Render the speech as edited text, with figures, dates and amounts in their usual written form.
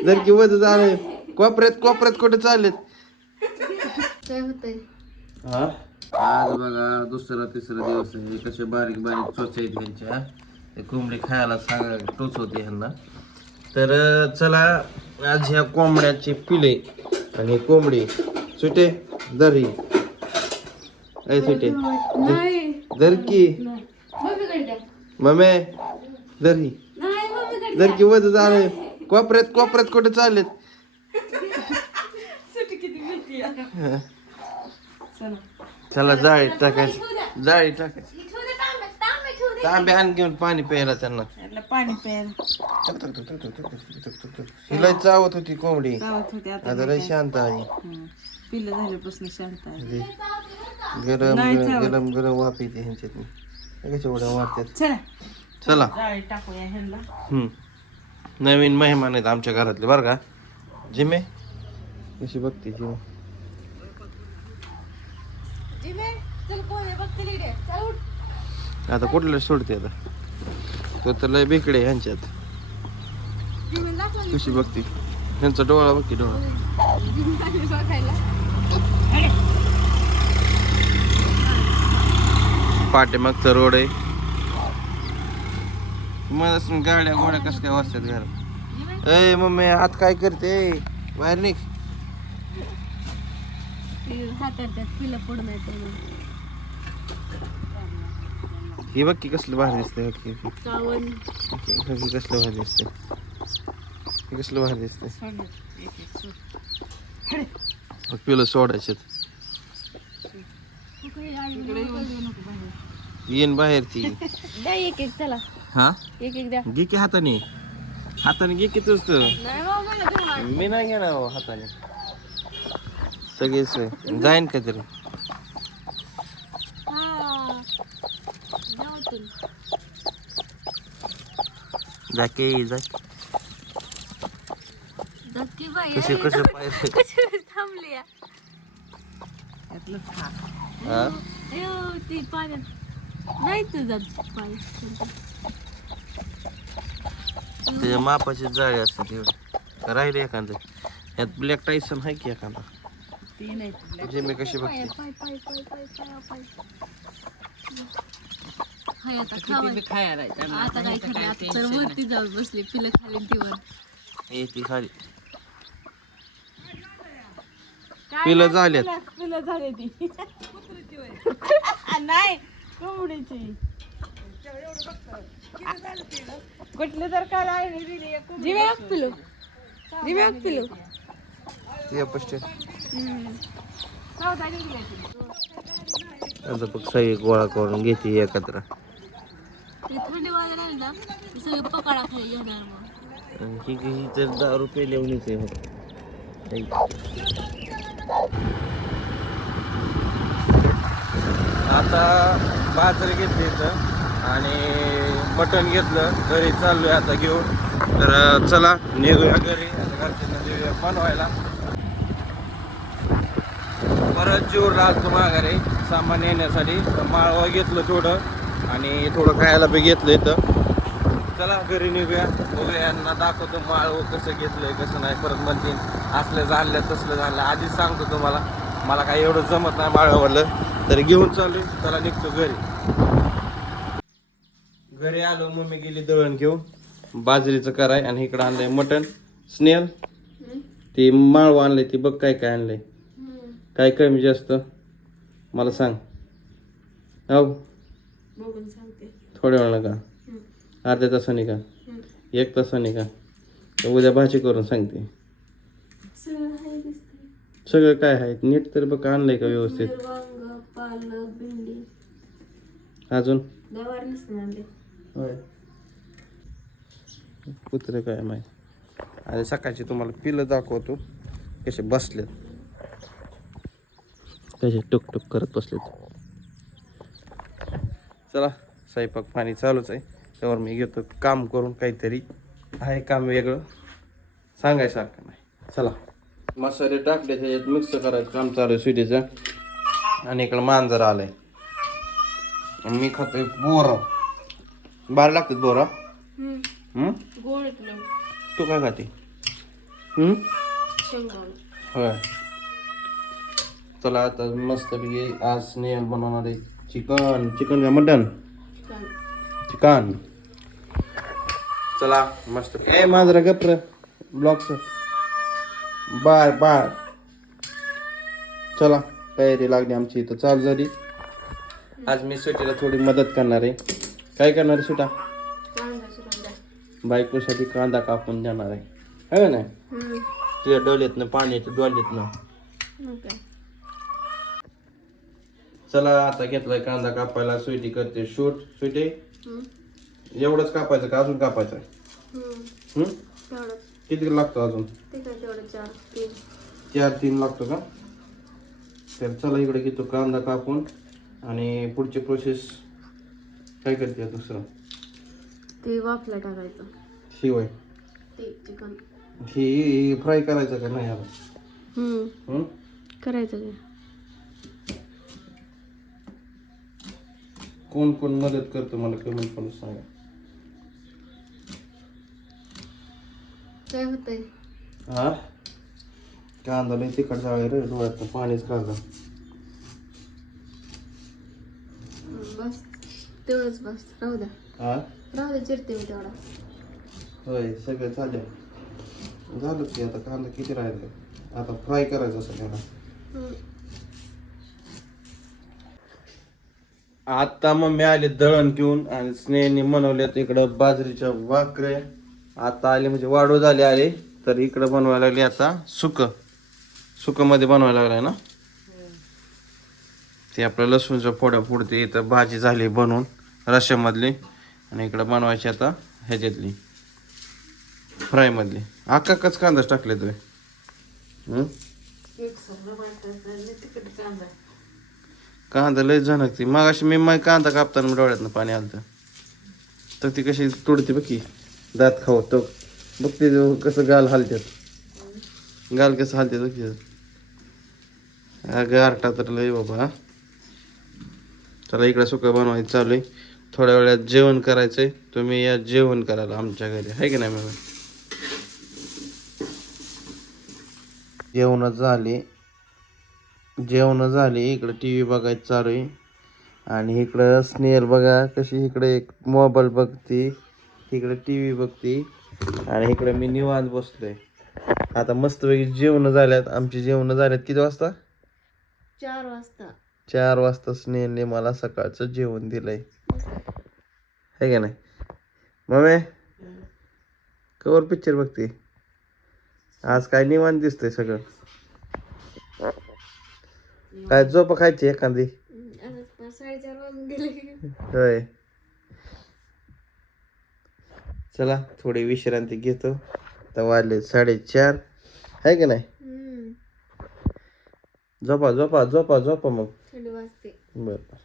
जर की वज झालंय कोपऱ्यात कुठे चाललेत काय होतंय हा आज बघा दुसरा तिसरा दिवस आहे कसे बारीक बारीक चोच आहेत ह्यांच्या ते कोंबडी खायला टोच होते ह्यांना तर चला आज ह्या कोंबड्याचे पिले आणि कोंबडी सुटे दरी ऐ सुटे नाही दर की मम्मीकडे द्या मम्मी दरी नाही मम्मीकडे जर की वज झालंय कोपऱ्यात कुठे चाललेत सुट्टी किती भीती हा. चला चला जाळी टाकायची ठेवू दे तांबे तांबे आण घेऊन पाणी प्यायला त्यांना यातलं पाणी प्यायला हिला चावत होती कोंबडी गावात होते आता आता लय शांत आहे पिल्लं झाल्यापासून शांत आहे गरम नाही गरम चावत. गरम गरम वाफ येते ह्यांच्यात कशा उड्या मारतात चला चला जाळी टाकूया ह्यांना नवीन मेहमान आहेत आमच्या घरातले बरं का जिमे कशी बघते जिमे चल पोहे बघते इकडे चल उठ आता कुठलं सोडते आता तो तर लय बेकडे ह्यांच्यात जिमे दाखव कशी बघते ह्यांचा डोळा बघते डोळा बघायला पाठीमागचा रोड आहे मला गाड्या गोड्या कस काय वाजतात घरात ए मम्मी आत काय करते बाहेर निघ हातात पिलं पडून येते ही बघ की कसलं भारी दिसते बघ की कावन कसलं भारी दिसते हे कसलं भारी दिसते पिलं सोडायचे येईन बाहेर ती द्या एक एक चला हा एक एक द्या घे की हाताने घे की तुझ नाही बाबा मी नाही घेणार हो हाताने सगळेच जाईन का तरी जाके कसे कसं पाहिजे थांबली हा ती पाण्यात नाही तर जात पाणी त्याच्या मापाची जाळी असते तेवढी राहिले एखादं यात ब्लॅक टायसन आहे की एखादा ती नाही जे मी कशी बघते हाय आता खायला आता काय खरं आता तर वरती जाऊन बसले पिलं खाली ती वर हे ती खाली पिलं झाल्यात पिलं झाले ती नाही कोंबडीची कुठले तर काय पिलो पिलो ये पष्ट आता बघ सगळी गोळा करून घेते एकत्र थंडी वाजायला लागली ना सगळे पकाडा खाली घेणार मग ही तर दारू पेल्यावणीच आहे आता बाजरी घेतली इथं आणि मटण घेतलं घरी चाललोय आता घेऊन तर चला निघूया घरी आता घरच्यांना देऊया बनवायला परत जीवला आलतो माघारी सामान येण्यासाठी माळवा घेतलं थोडं आणि थोडं खायला बी घेतलं इथं चला घरी निघूया बघूया यांना दाखवतो माळव कसं घेतलंय कसं नाही परत म्हणतील असलं झालं तसलं झालं आधीच सांगतो तुम्हाला मला काही एवढं जमत नाही माळवावरलं तरी घेऊन चालू चला निघतो घरी आलो मम्मी गेली दळण घेऊन बाजरीचं कराय आणि इकडं आणलंय मटण स्नेल ती माळव आणलंय ती बघ काय काय आणलंय काय कमी जास्त मला सांग हो बघून सांगते थोड्या वेळा का अर्ध्या तासाने का एक तासाने का तर उद्या भाजी करून सांगते सगळं काय आहे नीट तर बघ आणलंय का व्यवस्थित पालक भेंडी अजून गवार नसते होय कुत्रे काय माहिती आणि सकाळची तुम्हाला पिलं दाखवतो कसे बसलेत कसे टुक करत बसलेत चला स्वयंपाक पाणी चालूच आहे त्यावर मी घेतो काम करून काहीतरी आहे काम वेगळं सांगायसारखं नाही चला मसाले टाकले त्याच्यात मिक्स करायचं काम चालू आहे स्वीटीचं आणि इकडं मांजर आलंय मी खातोय बोरा बाहेर लागतात बोरा गोड तू काय खाते शेंगदाणे. होय. चला आता मस्तपैकी आज स्नेहल बनवणार आहे चिकन. चिकन का मटन? चिकन. चला मस्त. ए माझा गप्र ब्लॉगचं बार बार. चला तयारी लागली आमची इथं चालू झाली. आज मी सुटीला थोडी मदत करणार आहे. काय करणार आहे सुटा? बायकोसाठी कांदा कापून देणार आहे. है ना? तुझ्या डोल्यातनं पाण्याच्या डोल्यातनं. चला आता घेतलाय कांदा कापायला. स्वीटी करते शूट. स्वीटी एवढंच कापायचं का अजून कापायचं आहे? किती लागतो अजून? 4-3 लागतो का? तर चला इकडे घेतो कांदा कापून. आणि पुढची प्रोसेस काय करते दुसरं? ते वाफला टाकायचं. शिवाय ते चिकन ही फ्राय करायचं का नाही यार? करायचं काय? कोण कोण मदत करतो मला कमेंट करून सांगा. काय होतंय? हा कांदा लई तिखट झाला रे. डोळ्यात पाणीच काढलं. बस तेवढंच बस. राहू द्या. हा राहू द्या. चिरते मी तेवढा. होय सगळं झालं. झालं की आता कांदा किती राहिलं? आता फ्राय करायचं असं त्याला. आता मम्मी आले दळण घेऊन आणि स्नेहने बनवल्यात इकडं बाजरीच्या भाकऱ्या. आता आले म्हणजे वाढू झाले आले तर इकडं बनवायला लागले आता सुक मध्ये बनवायला लागलाय ना. ते आपलं लसूणच्या फोड्या पुढते. इथं भाजी झाली बनवून रश्श्यामधली. आणि इकडं बनवायची आता ह्याच्यातली फ्राय मधली. अक्काच कांदाच टाकले तुम्ही? कांदा लय झणकती. मगाशी मी कांदा कापताना डोळ्यातनं पाणी आलं तर ती कशी तोडते बघ की दात खावतो बघ ते कसं गाल हालतात. गाल कसं हालतात बघ की. गारटा तर लय बाबा. चला इकडे सुकं बनवायचं चालू आहे. थोड्या वेळात जेवण करायचंय. तुम्ही या जेवण करायला आमच्या घरी आहे की नाही? मग जेवण झाले. इकडे टी व्ही बघायचं चालू आहे. आणि इकडं स्नेहल बघा कशी इकडे एक मोबाईल बघते. इकडे टी व्ही बघते. आणि इकडे मी निवांत बसलोय. आता मस्तपैकी जेवण झाल्यात. आमची जेवण झाल्यात किती वाजता? 4 वाजता. 4 वाजता स्नेहलने मला सकाळचं जेवण दिलंय. है का नाही मम्मी? कवर पिक्चर बघते आज? काय निवांत दिसतंय सगळं. काय झोप खायची एखादी? 4:30 वाजून गेले. होय. चला थोडी विश्रांती घेतो. तर वाजले 4:30 आहे की नाही? झोपा झोपा झोपा झोपा मग. थंडी वाजते. बरं.